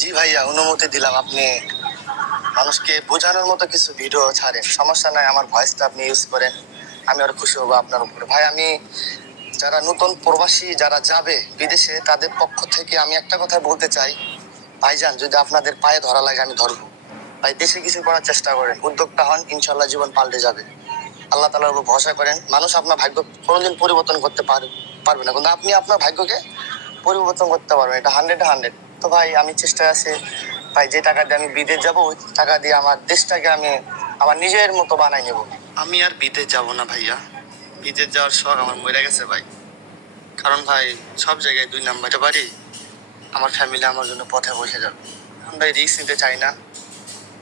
জি ভাইয়া, অনুমতি দিলাম। আপনি মানুষকে বোঝানোর মতো কিছু ভিডিও ছাড়েন। সমস্যা নাই, আমার ভয়েসটা আপনি ইউজ করেন। আমি আর খুশি হব আপনার উপরে। ভাই, আমি যারা নতুন প্রবাসী, যারা যাবে বিদেশে, তাদের পক্ষ থেকে আমি একটা কথা বলতে চাই। ভাইজান, যদি আপনাদের পায়ে ধরা লাগে, আমি ধরবো। ভাই, দেশে কিছু করার চেষ্টা করেন। উদ্যোক্তা হন ইনশাল্লাহ জীবন পাল্টে যাবে। আল্লাহ তালার উপর ভরসা করেন। মানুষ আপনার ভাগ্য কোনোদিন পরিবর্তন করতে পারে পারবে না। কিন্তু আপনি আপনার ভাগ্যকে পরিবর্তন করতে পারবেন। এটা হান্ড্রেড হান্ড্রেড তো ভাই, আমি চেষ্টা আছি। ভাই, যে টাকা দিয়ে আমি বিদেশ যাব, ওই টাকা দিয়ে আমার দেশটাকে আমি আমার নিজের মতো বানাই নেব। আমি আর বিদেশ যাব না ভাইয়া। বিদেশ যাওয়ার শখ আমার মরে গেছে ভাই। কারণ ভাই, সব জায়গায় দুই নাম্বারটা বাড়ি। আমার ফ্যামিলি আমার জন্য পথে বসে যাবে। আমি ভাই রিস্ক নিতে চাই না।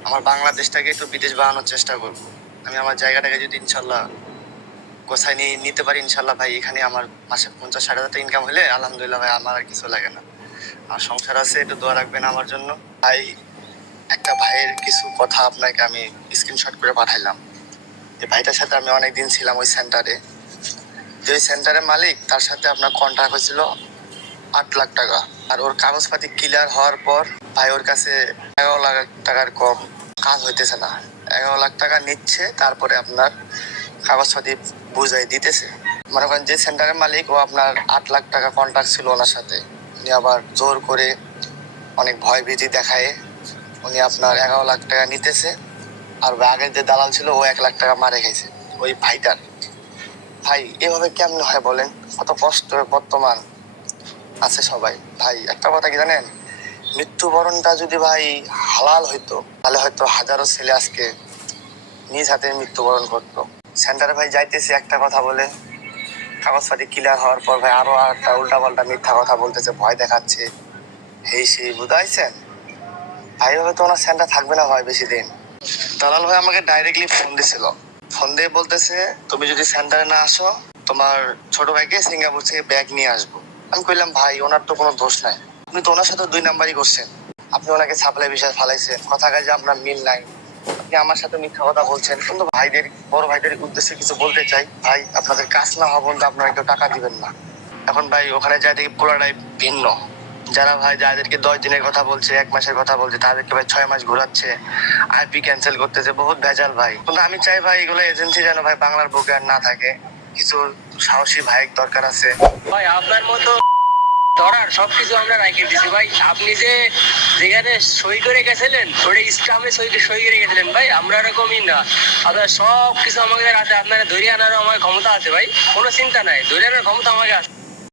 আমার বাংলাদেশটাকে একটু বিদেশ বানানোর চেষ্টা করব। আমি আমার জায়গাটাকে যদি ইনশাল্লাহ গোছায় নিয়ে নিতে পারি, ইনশাল্লাহ ভাই, এখানে আমার মাসে পঞ্চাশ, ষাট হাজার ইনকাম হলে, আলহামদুলিল্লাহ ভাই, আমার আর কিছু লাগে না। আর সংসার আছে, একটু দোয়া রাখবেন আমার জন্য। ভাই, একটা ভাইয়ের কিছু কথা আপনাকে আমি স্ক্রিনশট করে পাঠাইলাম। যে ভাইটার সাথে আমি অনেক দিন ছিলাম ওই সেন্টারে যে ওই সেন্টারের মালিক, তার সাথে আপনার কন্ট্রাক্ট হয়েছিল আট লাখ টাকা। আর ওর কাগজপাতি ক্লিয়ার হওয়ার পর, ভাই ওর কাছে এগারো লাখ টাকার কম কাজ হইতেছে না। এগারো লাখ টাকা নিচ্ছে, তারপরে আপনার কাগজপাতি বুঝাই দিতেছে। মনে করেন যে সেন্টারের মালিক, ও আপনার আট লাখ টাকা কন্ট্রাক্ট ছিল ওনার সাথে। উনি আবার জোর করে অনেক ভয় ভীতি দেখায়। উনি আপনার এগারো লাখ টাকা নিতেছে। আর আগের যে দালাল ছিল, ও এক লাখ টাকা মারে খাইছে। ওই ভাইটার। ভাই, এভাবে কেমন হয় বলেন? কত কষ্ট বর্তমান আছে সবাই। ভাই, একটা কথা কি জানেন? মৃত্যুবরণটা যদি ভাই হালাল হইতো, তাহলে হয়তো হাজারো ছেলে আজকে নিজ হাতে মৃত্যুবরণ করতো। সেন্টারে ভাই যাইতেছি, একটা কথা বলে কাগজপাতি ক্লিয়ার হওয়ার পর ভাই আরও একটা উল্টা পাল্টা মিথ্যা কথা বলতেছে, ভয় দেখাচ্ছে। এই সেই বুঝাইছেন? ভাই হয়তো ওনার সেন্টার থাকবে না ভাই বেশি দিন দালাল ভাই আমাকে ডাইরেক্টলি ফোন দিছিল। ফোন দিয়ে বলতেছে, তুমি যদি সেন্টারে না আসো, তোমার ছোট ভাইকে সিঙ্গাপুর থেকে ব্যাগ নিয়ে আসব। আমি কইলাম, ভাই, ওনার তো কোনো দোষ নাই। আপনি তো ওনার সাথে দুই নাম্বারই করছেন। আপনি ওনাকে সাপ্লাই বিষয় ফালাইছেন। কথা কাজে আপনার মিল নাই। আপনি আমার সাথে মিথ্যা কথা বলছেন। কিন্তু ভাইদের, বড় ভাইদের উদ্দেশ্যে কিছু বলতে চাই। ভাই, আপনাদের কাজ না হওয়া পর্যন্ত আপনারা কেউ টাকা দিবেন না। এখন ভাই, ওখানে যাই দেখি পুরোটাই ভিন্ন। যারা ভাই, যাদেরকে দশ দিনের কথা বলছে, এক মাসের কথা বলছে, তাদেরকে ভাই ছয় মাস ঘোরাচ্ছে, আইপি ক্যান্সেল করতেছে। বহুত ভেজাল ভাই। কিন্তু আমি চাই ভাই, এগুলো এজেন্সি যেন ভাই বাংলার বুকে আর না থাকে। কিছু সাহসী ভাইয়ের দরকার আছে। ভাই, আপনার মতো ধরার সবকিছু আমরা রাখে দিছি ভাই, আপনি যে যেখানে সই করে গেছিলেন, ওটা ইসলামে সই সই করে গেছিলেন ভাই, আমরা এরকমই না। আপনার সব কিছু আমাদের আছে আপনারা ধরে আনারও আমার ক্ষমতা আছে ভাই। কোনো চিন্তা নাই ধরে আনার ক্ষমতা আমাকে আছে।